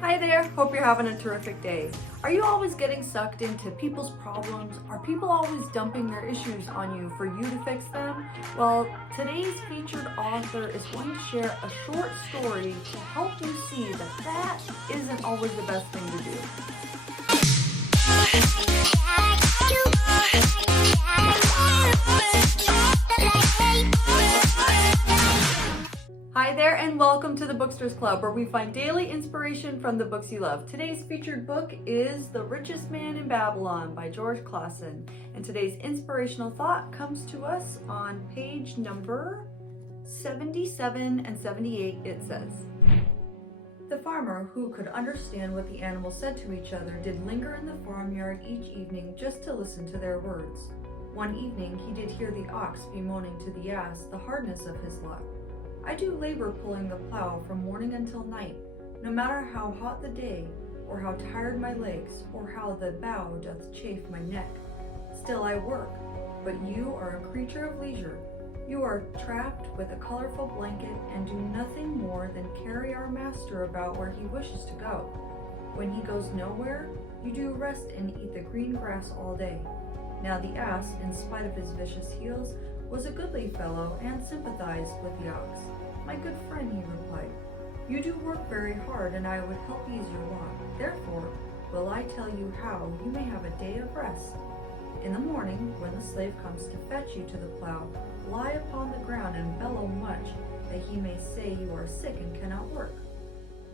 Hi there, hope you're having a terrific day. Are you always getting sucked into people's problems? Are people always dumping their issues on you for you to fix them? Well, today's featured author is going to share a short story to help you see that that isn't always the best thing to do. Hi there and welcome to the Booksters Club, where we find daily inspiration from the books you love. Today's featured book is The Richest Man in Babylon by George Clason. And today's inspirational thought comes to us on page number 77 and 78. It says, "The farmer, who could understand what the animals said to each other, did linger in the farmyard each evening just to listen to their words. One evening he did hear the ox bemoaning to the ass the hardness of his lot. 'I do labor pulling the plow from morning until night, no matter how hot the day, or how tired my legs, or how the bough doth chafe my neck. Still I work, but you are a creature of leisure. You are trapped with a colorful blanket and do nothing more than carry our master about where he wishes to go. When he goes nowhere, you do rest and eat the green grass all day.' Now the ass, in spite of his vicious heels, was a goodly fellow and sympathized with the ox. 'My good friend,' he replied, 'you do work very hard and I would help ease your lot. Therefore will I tell you how you may have a day of rest. In the morning, when the slave comes to fetch you to the plow, lie upon the ground and bellow much, that he may say you are sick and cannot work.'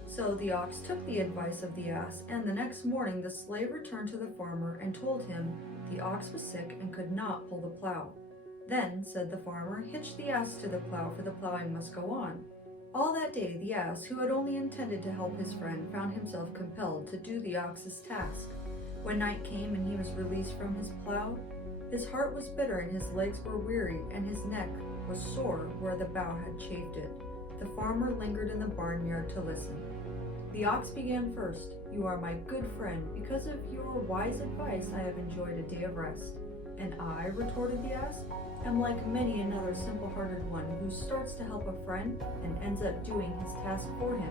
So the ox took the advice of the ass, and the next morning the slave returned to the farmer and told him the ox was sick and could not pull the plow. 'Then,' said the farmer, 'hitch the ass to the plow, for the plowing must go on.' All that day the ass, who had only intended to help his friend, found himself compelled to do the ox's task. When night came and he was released from his plow, his heart was bitter and his legs were weary and his neck was sore where the bough had chafed it. The farmer lingered in the barnyard to listen. The ox began first. 'You are my good friend. Because of your wise advice I have enjoyed a day of rest.' 'And I,' retorted the ass, 'am like many another simple-hearted one who starts to help a friend and ends up doing his task for him.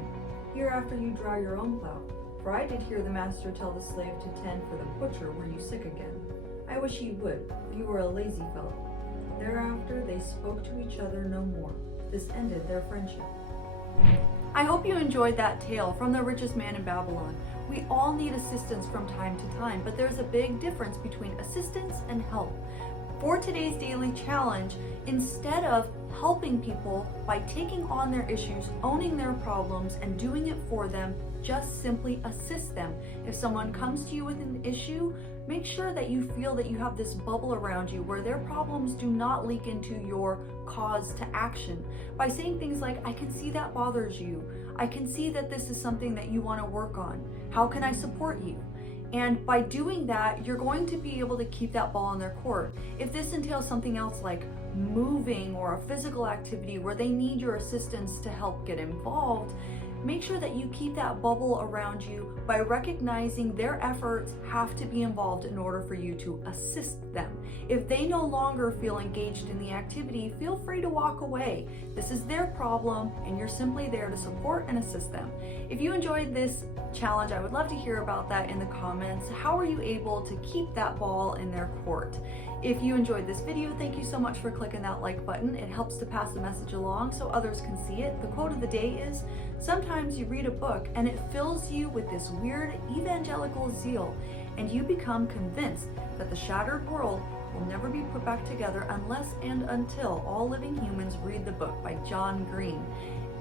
Hereafter you draw your own plow, for I did hear the master tell the slave to tend for the butcher were you sick again. I wish he would, for you are a lazy fellow.' Thereafter they spoke to each other no more. This ended their friendship." I hope you enjoyed that tale from The Richest Man in Babylon. We all need assistance from time to time, but there's a big difference between assistance and help. For today's daily challenge, instead of helping people by taking on their issues, owning their problems, and doing it for them, just simply assist them. If someone comes to you with an issue, make sure that you feel that you have this bubble around you where their problems do not leak into your cause to action. By saying things like, "I can see that bothers you. I can see that this is something that you want to work on. How can I support you?" And by doing that, you're going to be able to keep that ball in their court. If this entails something else like moving or a physical activity where they need your assistance to help get involved, make sure that you keep that bubble around you by recognizing their efforts have to be involved in order for you to assist them. If they no longer feel engaged in the activity, feel free to walk away. This is their problem and you're simply there to support and assist them. If you enjoyed this challenge, I would love to hear about that in the comments. How are you able to keep that ball in their court? If you enjoyed this video, thank you so much for clicking that like button. It helps to pass the message along so others can see it. The quote of the day is, "Sometimes you read a book and it fills you with this weird evangelical zeal, and you become convinced that the shattered world will never be put back together unless and until all living humans read the book," by John Green.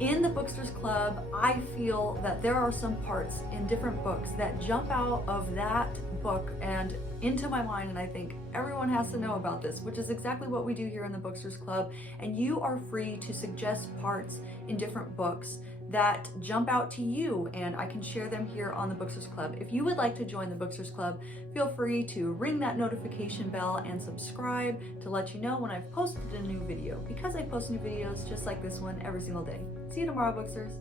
In the Booksters Club, I feel that there are some parts in different books that jump out of that book and into my mind, and I think everyone has to know about this, which is exactly what we do here in the Booksters Club. And you are free to suggest parts in different books that jump out to you, and I can share them here on the Booksters Club. If you would like to join the Booksters Club, feel free to ring that notification bell and subscribe to let you know when I've posted a new video, because I post new videos just like this one every single day. See you tomorrow, Booksters.